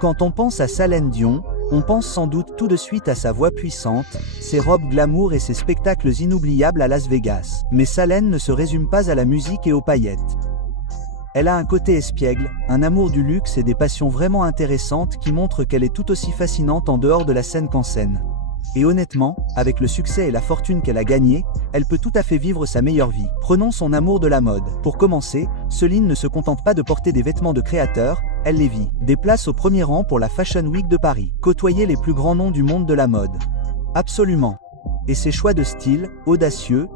Quand on pense à Céline Dion, on pense sans doute tout de suite à sa voix puissante, ses robes glamour et ses spectacles inoubliables à Las Vegas. Mais Céline ne se résume pas à la musique et aux paillettes. Elle a un côté espiègle, un amour du luxe et des passions vraiment intéressantes qui montrent qu'elle est tout aussi fascinante en dehors de la scène qu'en scène. Et honnêtement, avec le succès et la fortune qu'elle a gagné, elle peut tout à fait vivre sa meilleure vie. Prenons son amour de la mode. Pour commencer, Céline ne se contente pas de porter des vêtements de créateurs, elle les vit. Des places au premier rang pour la Fashion Week de Paris. Côtoyer les plus grands noms du monde de la mode. Absolument. Et ses choix de style, audacieux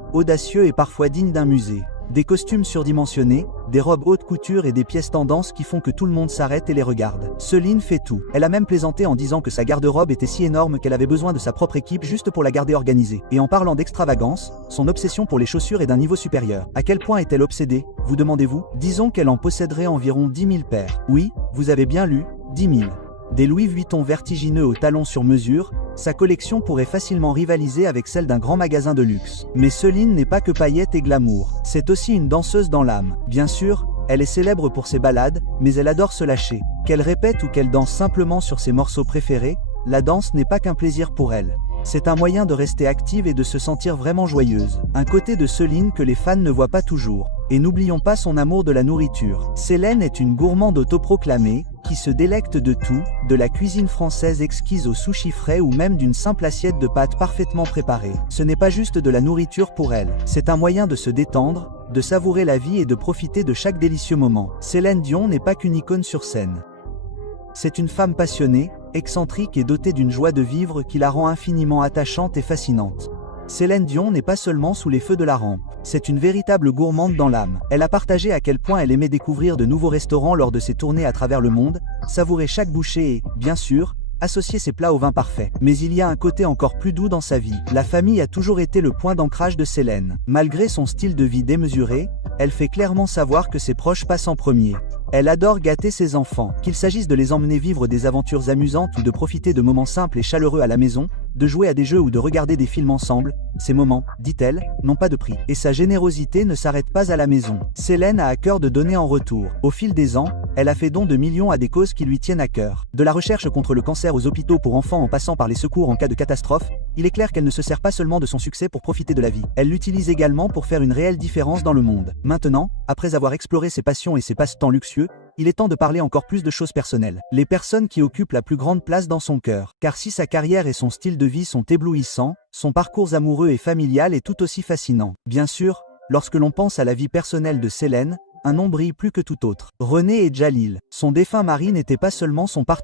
et parfois dignes d'un musée. Des costumes surdimensionnés, des robes haute couture et des pièces tendances qui font que tout le monde s'arrête et les regarde. Céline fait tout. Elle a même plaisanté en disant que sa garde-robe était si énorme qu'elle avait besoin de sa propre équipe juste pour la garder organisée. Et en parlant d'extravagance, son obsession pour les chaussures est d'un niveau supérieur. À quel point est-elle obsédée, vous demandez-vous? Disons qu'elle en posséderait environ 10 000 paires. Oui, vous avez bien lu, 10 000. Des Louis Vuitton vertigineux aux talons sur mesure, sa collection pourrait facilement rivaliser avec celle d'un grand magasin de luxe. Mais Céline n'est pas que paillettes et glamour, c'est aussi une danseuse dans l'âme. Bien sûr, elle est célèbre pour ses ballades, mais elle adore se lâcher. Qu'elle répète ou qu'elle danse simplement sur ses morceaux préférés, la danse n'est pas qu'un plaisir pour elle. C'est un moyen de rester active et de se sentir vraiment joyeuse. Un côté de Céline que les fans ne voient pas toujours. Et n'oublions pas son amour de la nourriture. Céline est une gourmande autoproclamée, qui se délecte de tout, de la cuisine française exquise au sushi frais ou même d'une simple assiette de pâtes parfaitement préparée. Ce n'est pas juste de la nourriture pour elle, c'est un moyen de se détendre, de savourer la vie et de profiter de chaque délicieux moment. Céline Dion n'est pas qu'une icône sur scène. C'est une femme passionnée, excentrique et dotée d'une joie de vivre qui la rend infiniment attachante et fascinante. Céline Dion n'est pas seulement sous les feux de la rampe, c'est une véritable gourmande dans l'âme. Elle a partagé à quel point elle aimait découvrir de nouveaux restaurants lors de ses tournées à travers le monde, savourer chaque bouchée et, bien sûr, associer ses plats au vin parfait. Mais il y a un côté encore plus doux dans sa vie. La famille a toujours été le point d'ancrage de Céline. Malgré son style de vie démesuré, elle fait clairement savoir que ses proches passent en premier. Elle adore gâter ses enfants, qu'il s'agisse de les emmener vivre des aventures amusantes ou de profiter de moments simples et chaleureux à la maison, de jouer à des jeux ou de regarder des films ensemble. Ces moments, dit-elle, n'ont pas de prix. Et sa générosité ne s'arrête pas à la maison. Céline a à cœur de donner en retour. Au fil des ans, elle a fait don de millions à des causes qui lui tiennent à cœur. De la recherche contre le cancer aux hôpitaux pour enfants en passant par les secours en cas de catastrophe, il est clair qu'elle ne se sert pas seulement de son succès pour profiter de la vie. Elle l'utilise également pour faire une réelle différence dans le monde. Maintenant, après avoir exploré ses passions et ses passe-temps luxueux, il est temps de parler encore plus de choses personnelles. Les personnes qui occupent la plus grande place dans son cœur. Car si sa carrière et son style de vie sont éblouissants, son parcours amoureux et familial est tout aussi fascinant. Bien sûr, lorsque l'on pense à la vie personnelle de Céline, un nom brille plus que tout autre. René et Jalil. Son défunt mari n'était pas seulement son partenaire